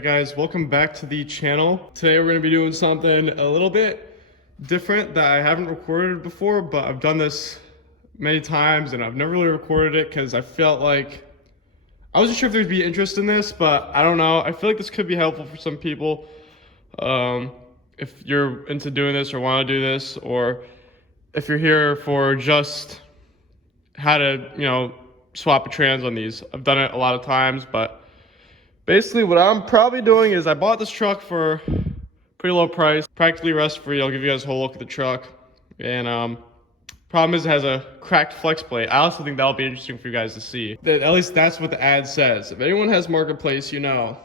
Alright guys, welcome back to the channel. Today we're going to be doing something a little bit different that I haven't recorded before, but I've done this many times and I've never really recorded it because I felt like I wasn't sure if there'd be interest in this, but I don't know. I feel like this could be helpful for some people. If you're into doing this or want to do this, or if you're here for just how to, swap a trans on these. I've done it a lot of times, but basically what I'm probably doing is I bought this truck for pretty low price, practically rust free. I'll give you guys a whole look at the truck. And problem is it has a cracked flex plate. I also think that'll be interesting for you guys to see. At least that's what the ad says. If anyone has Marketplace, half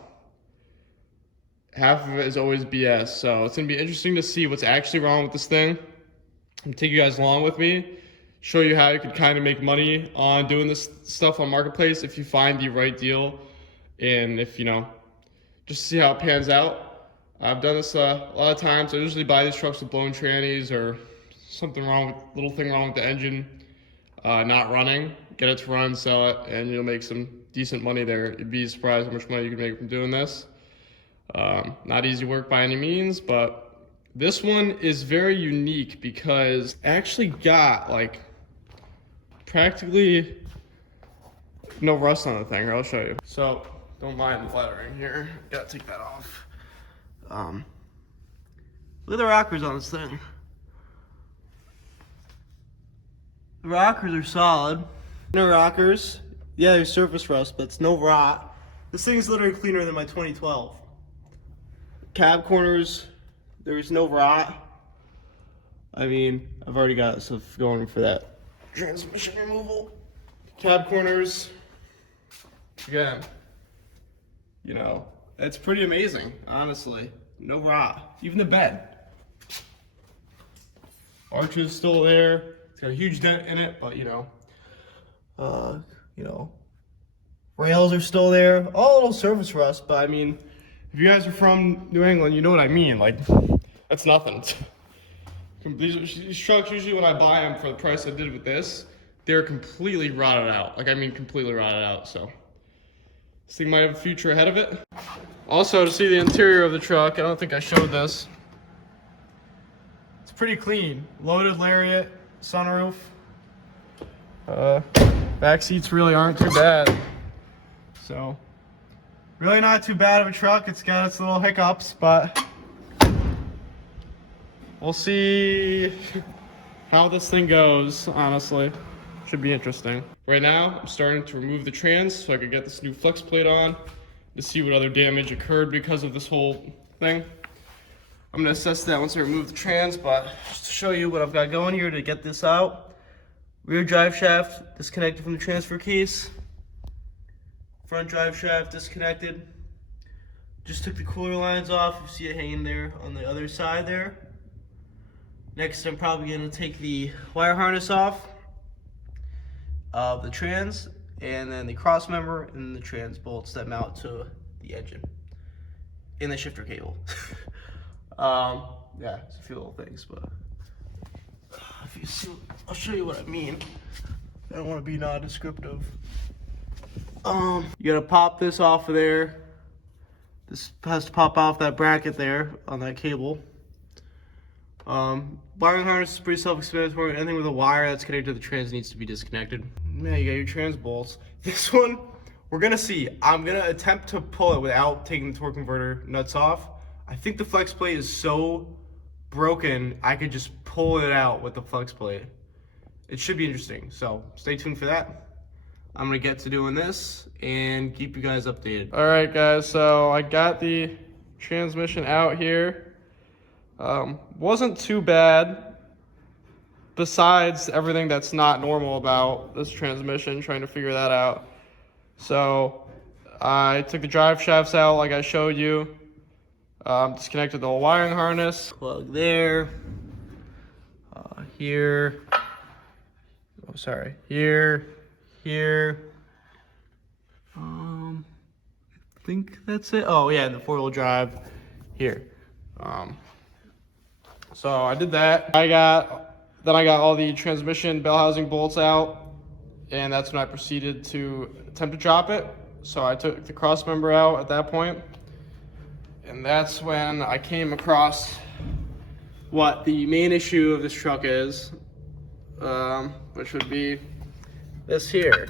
of it is always BS. So it's gonna be interesting to see what's actually wrong with this thing. I'm gonna take you guys along with me, show you how you could kind of make money on doing this stuff on Marketplace if you find the right deal. And if, just see how it pans out. I've done this a lot of times. I usually buy these trucks with blown trannies or something wrong, little thing wrong with the engine, not running. Get it to run, sell it, and you'll make some decent money there. You'd be surprised how much money you can make from doing this. Not easy work by any means, but this one is very unique because I actually got practically no rust on the thing. I'll show you. So don't mind the lettering here. Gotta take that off. Look at the rockers on this thing. The rockers are solid. No rockers. Yeah, there's surface rust, but it's no rot. This thing's literally cleaner than my 2012. Cab corners, there's no rot. I mean, I've already got stuff going for that transmission removal. Cab corners, again, it's pretty amazing, honestly. No rot. Even the bed. Arch is still there. It's got a huge dent in it, but rails are still there. All a little surface rust, but I mean, if you guys are from New England, you know what I mean. That's nothing. These trucks, usually when I buy them for the price I did with this, they're completely rotted out. Completely rotted out, so. This thing might have a future ahead of it. Also, to see the interior of the truck, I don't think I showed this. It's pretty clean. Loaded lariat, sunroof. Back seats really aren't too bad. So, really not too bad of a truck. It's got its little hiccups, but we'll see how this thing goes, honestly. Should be interesting. Right now, I'm starting to remove the trans so I could get this new flex plate on to see what other damage occurred because of this whole thing. I'm gonna assess that once I remove the trans, but just to show you what I've got going here to get this out. Rear drive shaft disconnected from the transfer case. Front drive shaft disconnected. Just took the cooler lines off. You see it hanging there on the other side there. Next, I'm probably gonna take the wire harness off of the trans, and then the cross member and the trans bolts that mount to the engine and the shifter cable. Yeah, it's a few little things, but if you see, I'll show you what I mean. I don't want to be non-descriptive. You gotta pop this off of there. This has to pop off that bracket there on that cable. Wiring harness is pretty self-explanatory. Anything with a wire that's connected to the trans needs to be disconnected. Yeah, you got your trans bolts. This one, we're gonna see. I'm gonna attempt to pull it without taking the torque converter nuts off. I think the flex plate is so broken, I could just pull it out with the flex plate. It should be interesting, so stay tuned for that. I'm gonna get to doing this and keep you guys updated. All right, guys, so I got the transmission out here. Wasn't too bad, besides everything that's not normal about this transmission, trying to figure that out. So I took the drive shafts out like I showed you, disconnected the whole wiring harness, plug there, here, here, I think that's it. Oh yeah, the 4-wheel drive here. So I did that. Then I got all the transmission bell housing bolts out, and that's when I proceeded to attempt to drop it. So I took the cross member out at that point. And that's when I came across what the main issue of this truck is, which would be this here.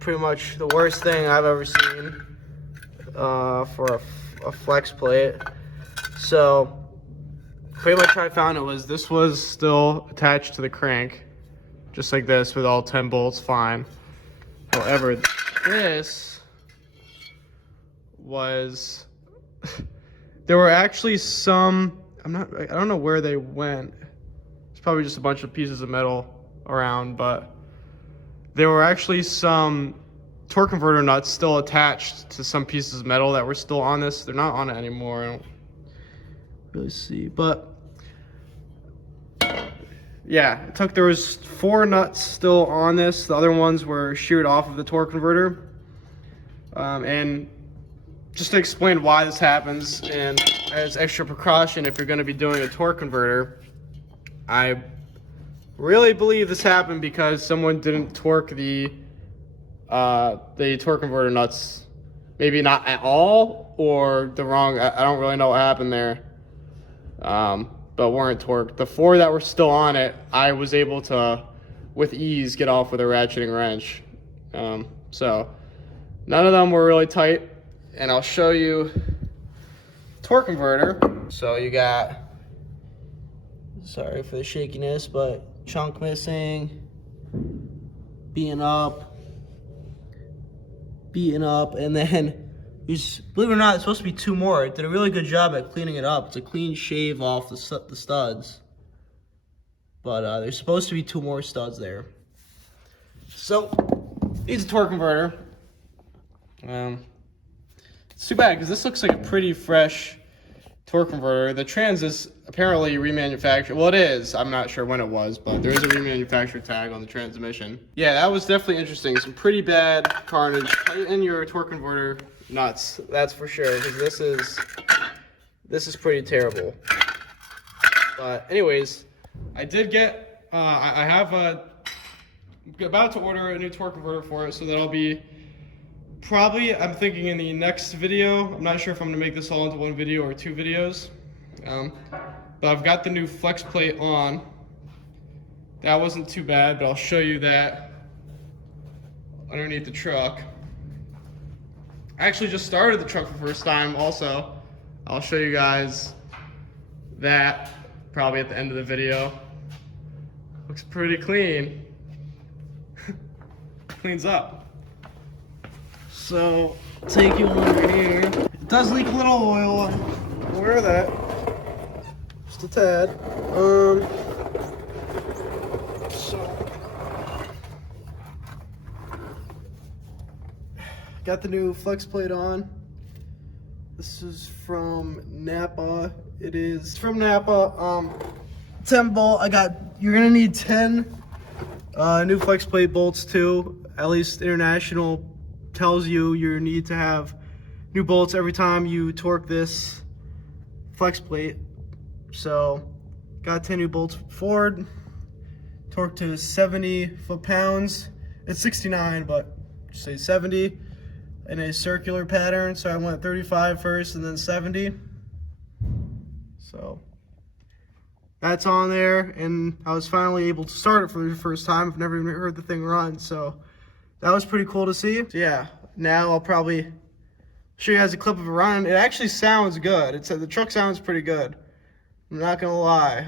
Pretty much the worst thing I've ever seen for a flex plate. So pretty much how I found it was this was still attached to the crank, just like this, with all 10 bolts fine. However, this was there were actually some, I don't know where they went. It's probably just a bunch of pieces of metal around, but there were actually some torque converter nuts still attached to some pieces of metal that were still on this. They're not on it anymore. I don't really see, but yeah, there was 4 nuts still on this. The other ones were sheared off of the torque converter. And just to explain why this happens, and as extra precaution if you're going to be doing a torque converter, I really believe this happened because someone didn't torque the torque converter nuts, maybe not at all, or the wrong, I don't really know what happened there, but weren't torqued. The 4 that were still on it, I was able to, with ease, get off with a ratcheting wrench. So none of them were really tight, and I'll show you torque converter. So you got, sorry for the shakiness, but chunk missing, beaten up, and then believe it or not, it's supposed to be 2 more. It did a really good job at cleaning it up. It's a clean shave off the studs, but there's supposed to be 2 more studs there. So needs a torque converter. It's too bad because this looks like a pretty fresh torque converter. The trans is apparently remanufactured. Well, it is. I'm not sure when it was, but there is a remanufactured tag on the transmission. Yeah, that was definitely interesting. Some pretty bad carnage. Tighten your torque converter nuts, that's for sure, because this is pretty terrible. But anyways, I did get I have about to order a new torque converter for it, so that'll be probably, I'm thinking, in the next video. I'm not sure if I'm gonna make this all into one video or 2 videos. But I've got the new Flexplate on. That wasn't too bad, but I'll show you that underneath the truck. I actually just started the truck for the first time also. I'll show you guys that probably at the end of the video. Looks pretty clean. Cleans up. So, take you over here. It does leak a little oil. I'm aware of that. Just a tad. So, got the new flex plate on. This is from Napa. It's from Napa. 10 bolt. You're gonna need 10 new flex plate bolts too. At least International tells you need to have new bolts every time you torque this flex plate. So got 10 new bolts forward, torque to 70 foot-pounds. It's 69, but just say 70 in a circular pattern. So I went 35 first and then 70. So that's on there, and I was finally able to start it for the first time. I've never even heard the thing run, so that was pretty cool to see. So yeah, now I'll probably show you guys a clip of it running. It actually sounds good. The truck sounds pretty good. I'm not gonna lie.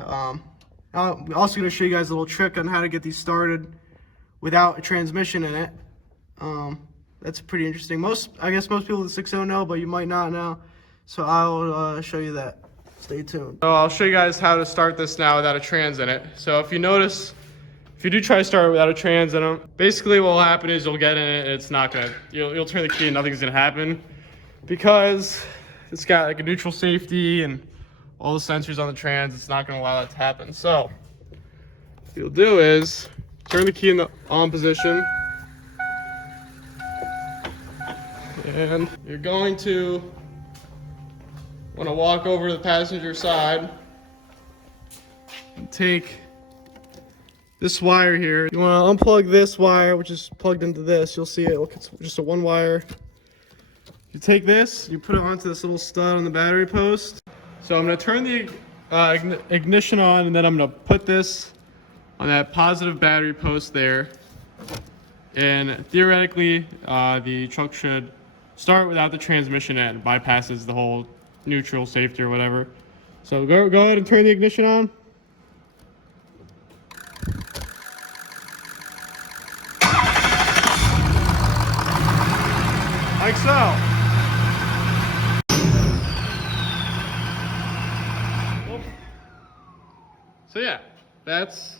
I'm also gonna show you guys a little trick on how to get these started without a transmission in it. That's pretty interesting. I guess most people with the 6.0 know, but you might not know. So I'll show you that. Stay tuned. So I'll show you guys how to start this now without a trans in it. So if you notice, if you do try to start it without a trans in them, basically what will happen is you'll get in it and it's not gonna, you'll turn the key and nothing's gonna happen because it's got like a neutral safety and all the sensors on the trans. It's not gonna allow that to happen. So what you'll do is turn the key in the on position, and you're going to want to walk over to the passenger side and take this wire here. You want to unplug this wire, which is plugged into this. You'll see it's just a 1 wire You take this, you put it onto this little stud on the battery post. So I'm gonna turn the ignition on, and then I'm gonna put this on that positive battery post there. And theoretically, the truck should start without the transmission in. Bypasses the whole neutral safety or whatever. So go ahead and turn the ignition on. Like so. So yeah, that's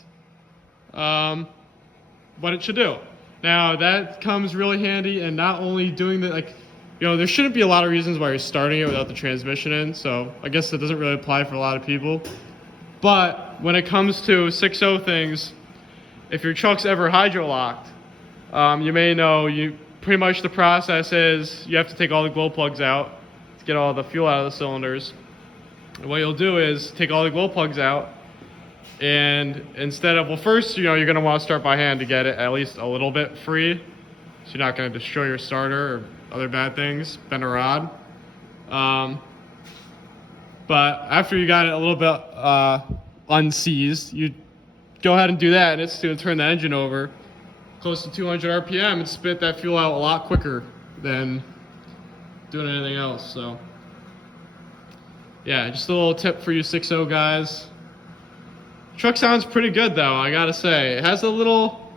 what it should do. Now that comes really handy, and not only doing the, like, you know, there shouldn't be a lot of reasons why you're starting it without the transmission in, so I guess that doesn't really apply for a lot of people. But when it comes to 6.0 things, if your truck's ever hydro-locked, you may know pretty much the process is you have to take all the glow plugs out to get all the fuel out of the cylinders. And what you'll do is take all the glow plugs out, and instead of, well, first, you know, you're going to want to start by hand to get it at least a little bit free, so you're not going to destroy your starter or other bad things, bend a rod. But after you got it a little bit unseized, you go ahead and do that, and it's going to turn the engine over close to 200 RPM and spit that fuel out a lot quicker than doing anything else. So yeah, just a little tip for you 6.0 guys. Truck sounds pretty good though, I gotta say. It has a little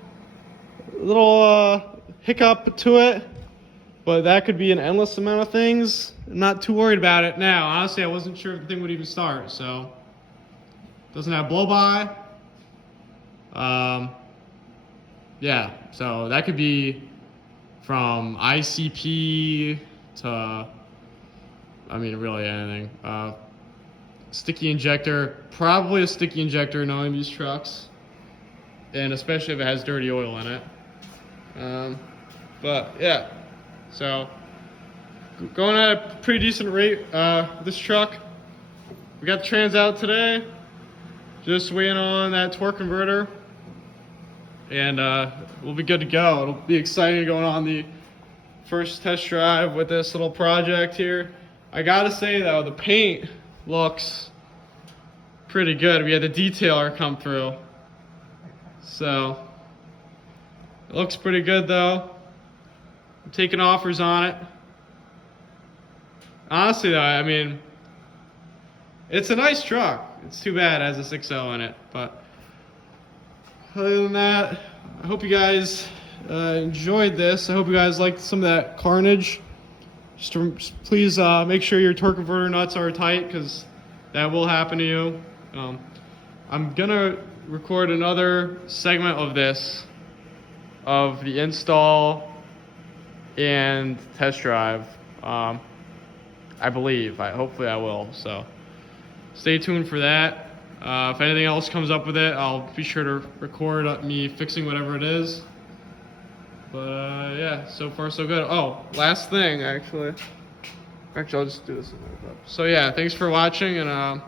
hiccup to it, but that could be an endless amount of things. I'm not too worried about it now. Honestly, I wasn't sure if the thing would even start, so. Doesn't have blow-by. Yeah, so that could be from ICP to, I mean, really anything. Sticky injector, probably a sticky injector knowing these trucks, and especially if it has dirty oil in it. But yeah, so going at a pretty decent rate. This truck, we got the trans out today, just waiting on that torque converter, and we'll be good to go. It'll be exciting going on the first test drive with this little project here. I gotta say though, the paint looks pretty good. We had the detailer come through, so it looks pretty good though. I'm taking offers on it. Honestly though, I mean, it's a nice truck. It's too bad it has a 6.0 in it, but other than that, I hope you guys enjoyed this. I hope you guys liked some of that carnage. Just please make sure your torque converter nuts are tight, because that will happen to you. I'm gonna record another segment of this, of the install and test drive. I believe. Hopefully I will. So stay tuned for that. If anything else comes up with it, I'll be sure to record me fixing whatever it is. But yeah, so far so good. Oh, last thing, actually, I'll just do this. So yeah, thanks for watching, and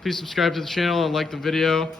please subscribe to the channel and like the video.